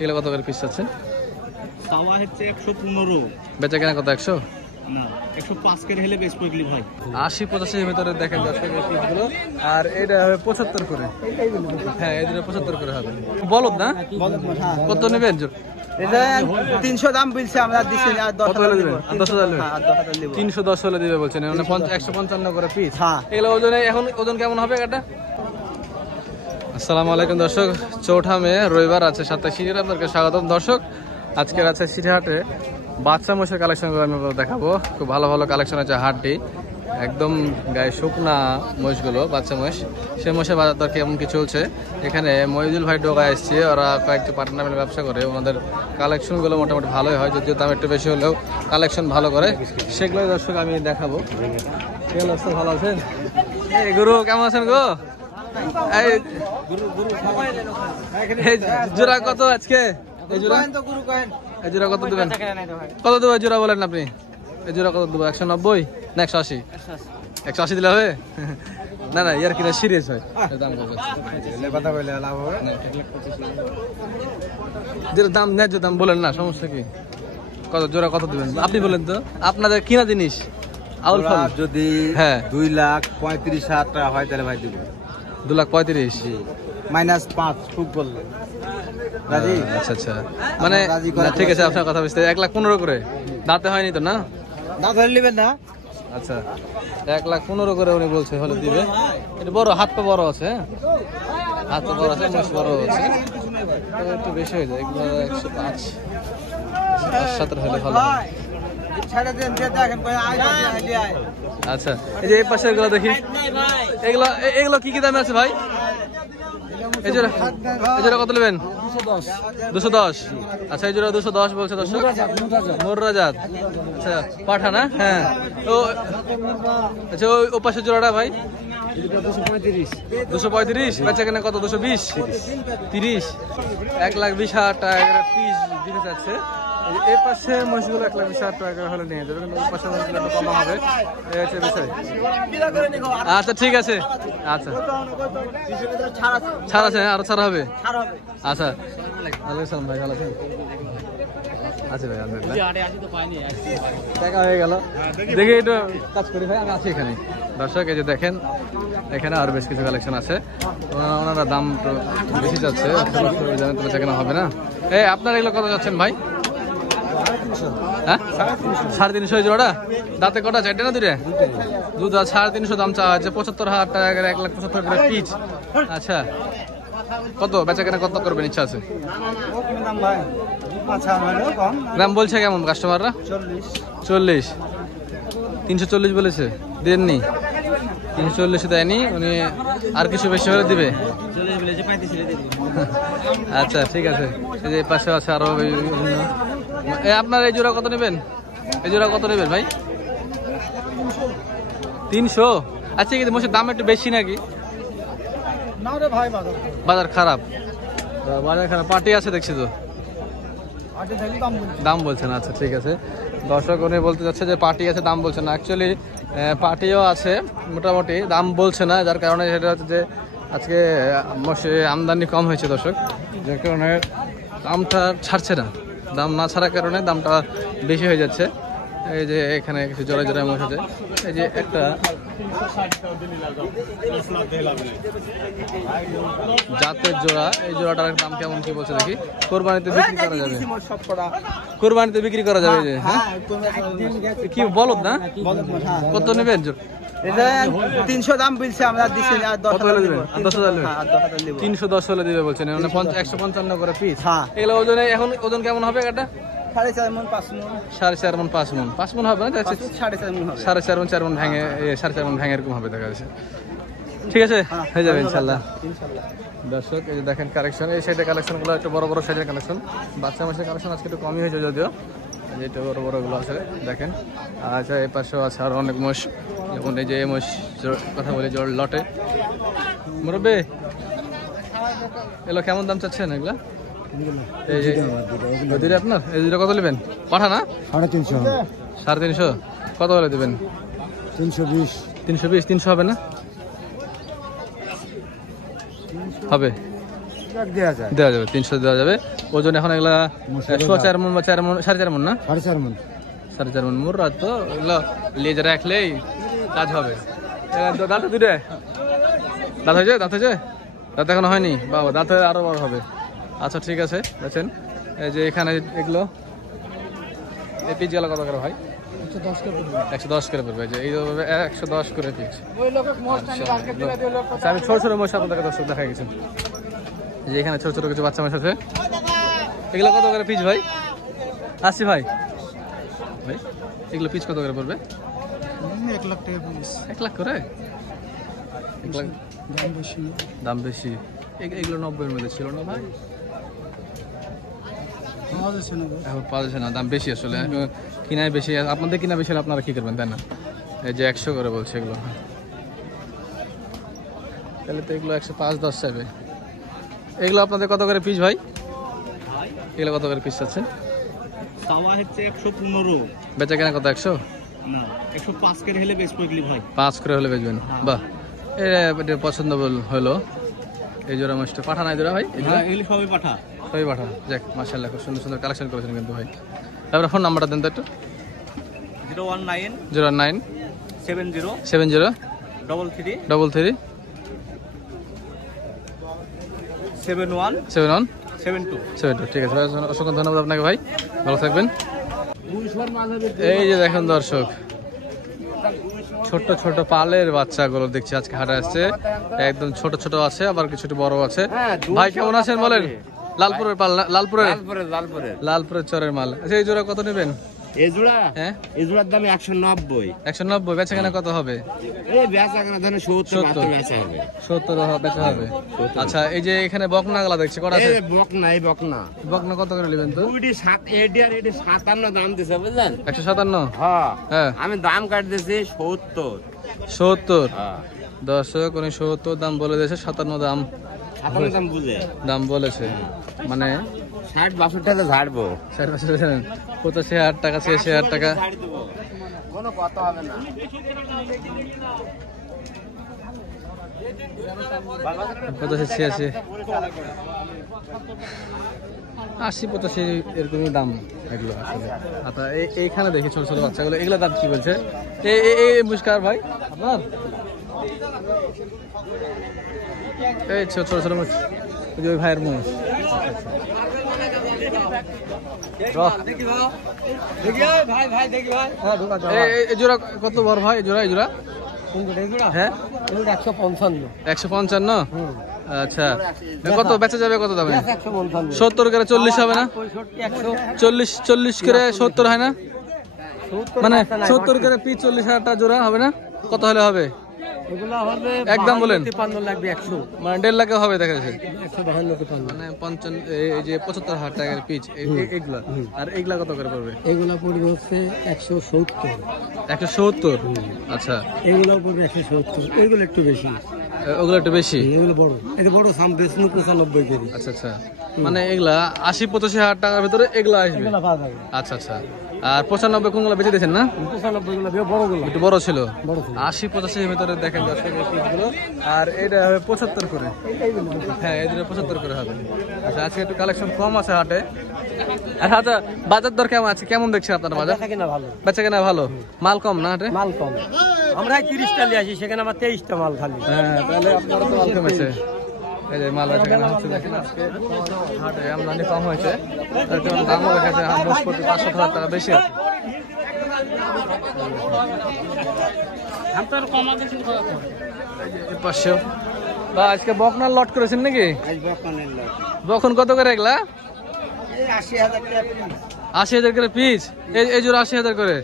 এগুলো কত করে পিস চাচ্ছেন? তাওয়া হচ্ছে 115, বেচা কেনা কত? 100 না 105 করে হলে বেশ পড়লি ভাই। 80-85 এর ভিতরে দেখেন দর্শক পিসগুলো, আর এটা হবে 75 করে। হ্যাঁ এই দুটো 75 করে হবে। বলদ না? কত নেবেন? এটা 300 দাম বলছে, আমরা দিছি আর 10 হলে দিবেন? 10,000 নেবেন? হ্যাঁ 10,000 দেব। 310 হলে দিবে বলছেন, মানে 155 করে পিস। হ্যাঁ এগুলো ওজনে এখন ওজন কেমন হবে এটা? আসসালামু আলাইকুম দর্শক, 4 মে রবিবার আছে 27 সিরিয়াল, আপনাদেরকে স্বাগতম দর্শক। আজকের আছে সিটিহাটে বাচ্চা মহিষের কালেকশনগুলো আমি আপনাদের দেখাবো। খুব ভালো ভালো কালেকশন আছে হাটটি, একদম গায়ে শুকনা মহিষগুলো, বাচ্চা মহিষ। সেই মহিষের বাজার দর কেমন কি চলছে এখানে মহিদুল ভাই ডোকা এসছে, ওরা কয়েকটি পার্টনার মিলে ব্যবসা করে, ওনাদের কালেকশনগুলো মোটামুটি ভালোই হয়, যদিও দাম একটু বেশি হলেও কালেকশন ভালো করে, সেগুলোই দর্শক আমি দেখাবো। কি অবস্থা, ভালো আছেন? এই গুরু কেমন আছেন গো? এই জোড়া কত আজকে? এই জোড়া কত দেবেন? কত দেবো জোড়া বলেন আপনি? এই জোড়া কত দেবো? 190 না 180? 180 দিলে হবে? না না ইয়ার কিনা সিরিয়াস হয়, দাম কত? যেটা দাম ন্যায্য দাম বলেন না, সমস্যা কি? কত জোড়া কত দেবেন আপনি বলেন তো? আপনাদের কিনা জিনিস আউল ফল যদি হ্যাঁ 2,35,000 টাকা হয় তাহলে ভাই দিব। 2,35,000 -5 খুব বললেন রাজি? আচ্ছা আচ্ছা, মানে ঠিক আছে আপনার কথা বুঝতে। 1,15,000 করে দাঁতে হয়নি তো না? না ধরে নেবেন না? আচ্ছা 1,15,000 করে উনি বলছে, হলে দিবে। এটা বড়, হাত পা বড় আছে, হ্যাঁ হাত পা বড় আছে, মাছ বড় আছে, তবে একটু বেশি হয়ে যায়। এগুলো 105 107 হলে ভালো হয়। আচ্ছা এই যে এই পাশে এগুলো দেখি, এগুলো এগুলো কি কি দামে আছে ভাই? এই জোড়া কত নেবেন? 210। আচ্ছা এই জোড়া 210 বলছে দর্শক। মোররাজাত, আচ্ছা পাঠা না? হ্যাঁ তো আচ্ছা ও পাশের জোড়াটা ভাই 235। বেচা কেনা কত? 220 30 1,20,000 টাকা পিস দিতে যাচ্ছে। এই পাশে মহিষগুলো 1,20,000 টাকা হলে নিয়ে যাবে, কিন্তু ওই পাশে মহিষগুলো একটু কম হবে। আচ্ছা ঠিক আছে, আচ্ছা ছাড় আছে, আরো ছাড়া হবে। আচ্ছা আলাইকুম ভাই, ভালো আছেন? আচ্ছা ভাই দেখা হয়ে গেল, দেখি একটু কাজ করি ভাই, আমি আছি এখানে। দর্শক এই যে দেখেন এখানে আরো বেশ কিছু কালেকশন আছে, ওনারা দাম তো বেশি চাচ্ছে, জানেন তো বেচা কেনা হবে না। এই আপনার এগুলো কত যাচ্ছেন ভাই? হ্যাঁ 350 জোড়া। দাঁতে কটা? 4টে না 2টে? দুধ 350 দাম চাওয়া হচ্ছে। 75,000 টাকা, 1,75,000 করে পিচ। আচ্ছা কত বেচা কেনা কত করবেন ইচ্ছা আছে? দাম বলছে কেমন কাস্টমাররা? 40 340 বলেছে, দেননি 340 দেয়নি উনি, আর কিছু বেশি হলে দিবে। আচ্ছা ঠিক আছে, এই যে পাশে আছে আরো আপনার এই জোড়া কত নেবেন? এই জোড়া কত নেবেন ভাই? 300। আচ্ছা কিন্তু মোষের দাম একটু বেশি নাকি? বাজার খারাপ, বাজার খারাপ। পার্টি আছে দেখছি তো, দাম বলছে না। আচ্ছা ঠিক আছে, দর্শক উনি বলতে যাচ্ছে যে পার্টি আছে, দাম বলছে না। অ্যাকচুয়ালি পার্টিও আছে, মোটামুটি দাম বলছে না, যার কারণে সেটা হচ্ছে যে আজকে মোষে আমদানি কম হয়েছে দর্শক, যার কারণে দামটা ছাড়ছে না। দাম না ছাড়ার কারণে দামটা বেশি হয়ে যাচ্ছে। এই যে এখানে কিছু জোড়া জোড়া মোষ আছে, এই যে একটা জাতের জোড়া, এই জোড়াটার দাম কেমন কি বলছে দেখি। কোরবানিতে বিক্রি করা যাবে, কোরবানিতে বিক্রি করা যাবে। যে হ্যাঁ কি বলদ না? কত নেবেন? এটা 300 দাম বলছে, আমরা দিছি আর 10,000 দিবেন? 10,000 নেবেন? 310 হলে দিবে বলছেন, মানে 155 করে পিস। এগুলো ওজনে এখন ওজন কেমন হবে? এটা 4.5 মণ 5 মণ, 4.5 মণ 5 মণ 5 মণ হবে না? 4.5 মণ হবে, 4.5 মণ 4 মণ ভেঙে, 4.5 মণ ভেঙে এরকম হবে দেখা যাচ্ছে। ঠিক আছে, হয়ে যাবে ইনশাল্লাহ। দর্শক এই যে দেখেন কালেকশন, এই সাইডের কালেকশনগুলো একটু বড় বড় সাইজের কালেকশন। বাচ্চা মাসের কালেকশন আজকে একটু কমই হয়েছে যদিও, যেটা বড় বড়গুলো আছে দেখেন। আচ্ছা এই পাশেও আছে আর অনেক মোষ, যেমন এই যে এই মোষ কথা বলি জোর লটে। মুরব্বি এগুলো কেমন দাম চাচ্ছেন এগুলা? এই যে দুইটা আপনার, এই দুইটা কত নেবেন? পাঠা না? 350। 350 কত বলে দেবেন? 320। 320 300 হবে না? হবে দেওয়া যায়। দেওয়া যাবে, 300 দেওয়া যাবে। ওজন এখন এগুলা 4 মণ বা 4 মণ, 4.5 মণ না, 4.5 মণ, 4.5 মণ মুর তো এগুলো লেজে রাখলেই কাজ হবে। দাঁত দুটো দাঁত হয়েছে, দাঁত হয়েছে, দাঁত এখনো হয়নি বাবা, দাঁত হয়ে আরো বড় হবে। আচ্ছা ঠিক আছে, দেখছেন এই যে এখানে এগুলো এই পিস গেলা কত করে ভাই? 110 করে পড়বে। যে এইভাবে 110 করে পিস। আমি ছোট ছোট মশা আপনাদের দর্শক দেখা গেছেন যে এখানে ছোট ছোট কিছু বাচ্চা মশা আছে। এগুলো কত করে পিস ভাই? আসি ভাই, ভাই এগুলো পিস কত করে পড়বে? 1 লাখ টাকা পিস। 1 লাখ করে? 1 লাখ দাম বেশি। দাম বেশি। এগুলো 90 এর মধ্যে ছিল না ভাই? এখন পাওয়া যাচ্ছে না, দাম বেশি আসলে, কিনাই বেশি। আপনাদের কিনা বেশি হলে আপনারা কি করবেন তাই না? এই যে 100 করে বলছে এগুলো, তাহলে তো এগুলো 105-10 চাইবে। এগুলো আপনাদের কত করে পিস ভাই? এগুলো কত করে পিস চাচ্ছেন? তাওয়া হচ্ছে 115। বেচা কেনা কত? 100 না, 105 করে হলে বেশ পড়লি ভাই। 5 করে হলে বেচবেন? বাহ, এটা পছন্দ হলো। এই জোড়া মাছটা পাঠা নাই জোড়া ভাই? এগুলি সবই পাঠা, সবই পাঠা। যাক মাশাআল্লাহ, খুব সুন্দর সুন্দর কালেকশন করেছেন কিন্তু ভাই। তারপরে ফোন নাম্বারটা দেন তো একটু। 019 09 70 70 33 33 71 71 72। 72। ঠিক আছে ভাই, অসংখ্য ধন্যবাদ আপনাকে ভাই, ভালো থাকবেন। এই যে দেখেন দর্শক, ছোট ছোট পালের বাচ্চাগুলো দেখছি আজকে হাটে আসছে। একদম ছোট ছোট আছে, আবার কিছু বড় আছে। ভাই কেমন আছেন বলেন? লালপুরের পাল না? লালপুরের চরের মাল। আচ্ছা এই জোড়া কত নেবেন? এই জোড়া, হ্যাঁ এই জোড়ার দাম 190। 190। বেচা কেনা কত হবে? এই বেচা কেনা ধরেন 70 বেচা হবে। 70 বেচা হবে। আচ্ছা এই যে এখানে বকনা গলা দেখছি কটা আছে? এই বকনা, এই বকনা। বকনা কত করে নেবেন তো? ওইটি 7 এডি আর এডি 57 দাম দিছে বুঝলেন? 157। হ্যাঁ হ্যাঁ, আমি দাম কাট দিয়েছি 70। 70। হ্যাঁ, দর্শক উনি 70 দাম বলে দিয়েছে, 57 দাম 57 দাম বুঝে দাম বলেছে, মানে 60-62 টাকা ঝাড়বো। 85,000 টাকা, 86,000 টাকা। কোনো কথা হবে না। 85, 80, এরকমই দাম এগুলো আসলে। আচ্ছা এইখানে দেখি ছোট ছোট বাচ্চাগুলো, এগুলো দাম কি বলছে? এই মুস্কার ভাই আপনার? এই ছোট ছোট মুস, ওই ভাইয়ের মুস। এই জোড়া কত বড় ভাই? এই জোড়া হ্যাঁ 155। আচ্ছা কত বেচা যাবে কত দামে? 70 করে 40 হবে না? 40 করে 70 হয় না? মানে 70 করে পিস 40,000 জোড়া হবে না? কত হলে হবে একদম বলেন? 53 লাগবে 100, মানে 1.5 লাখে হবে দেখা যাচ্ছে। 152 মানে 55, এই যে 75,000 টাকার পিচ এগুলা। আর এগুলা কত করে পড়বে? এগুলা পড়বে হচ্ছে 170। 170। আচ্ছা এগুলো পড়বে 170। এগুলো একটু বেশি, ওগুলো একটু বেশি। এগুলো বড়, এটা বড় সাম 95 কেজি। আচ্ছা আচ্ছা, মানে এগুলা 80-85,000 টাকার ভিতরে এগুলা আসবে। এগুলো পাওয়া যাবে। আচ্ছা আচ্ছা, আর 95 কোনগুলো বেঁচে দিয়েছেন না? 95 গুলো বড়গুলো, একটু বড় ছিল। বড় ছিল। 80-85 ভিতরে দেখেন দর্শক পিসগুলো। আর এটা হবে 75 করে। হ্যাঁ এই দুটো 75 করে হবে। আচ্ছা আজকে একটু কালেকশন কম আছে হাটে। আচ্ছা আচ্ছা, বাজার দর কেমন আছে? কেমন দেখছেন আপনার বাজার? বেচা কিনা ভালো, বেচা কেনা ভালো, মাল কম না হাটে? মাল কম। আমরা 30টা নিয়ে আসি, সেখানে আমার 23টা মাল খালি। হ্যাঁ তাহলে আপনারা তো মাল কমেছে। এই যে মাল বেচা কেনা হচ্ছে দেখেন আজকে হাটে আমদানি কম হয়েছে, তার জন্য দামও দেখাচ্ছে মোট প্রতি 500,000 টাকা বেশি আছে। এর পাশেও বা আজকে বকনার লট করেছেন নাকি? বকন কত করে এগুলা? 80,000 করে পিস। এই জোড়া 80,000 করে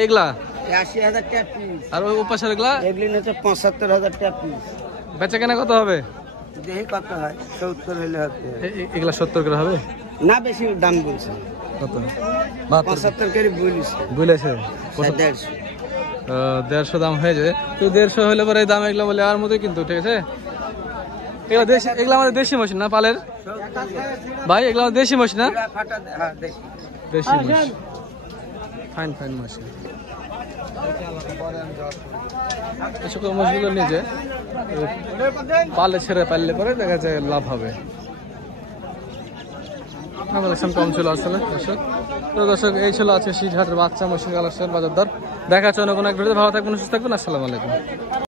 এইগুলা? 80,000 টাকা পিস। আর ওই পাশের এগুলা? এগুলি হচ্ছে 75,000 টাকা পিস। বেচা কেনা কত হবে? দেখি কত হয়, 70 হলে হচ্ছে। এগুলা 70 করে হবে না, বেশি দাম বলছে। কত? 75 করে বলিছে। বুঝলেছে 150। 150 দাম হয়ে যায় তো। 150 হলে পরে এই দাম এগুলো বলে আর মতোই কিন্তু, ঠিক আছে? এগুলো আমাদের দেশি মশিন না পালের ভাই? এগুলো আমাদের দেশি মশিন না? দেশি মশিন, ফাইন ফাইন মশিন। এই সকল মশগুলো নিয়ে যে পালে ছেড়ে পারলে পরে দেখা যায় লাভ হবে। কালেকশন কম ছিল আসলে দর্শক। তো দর্শক এই ছিল আছে সিটহাটের বাচ্চা মহিষের কালেকশন বাজার দর। দেখা হচ্ছে অন্য কোনো এক ভিডিওতে। ভালো থাকবেন, সুস্থ থাকবেন, আসসালামু আলাইকুম।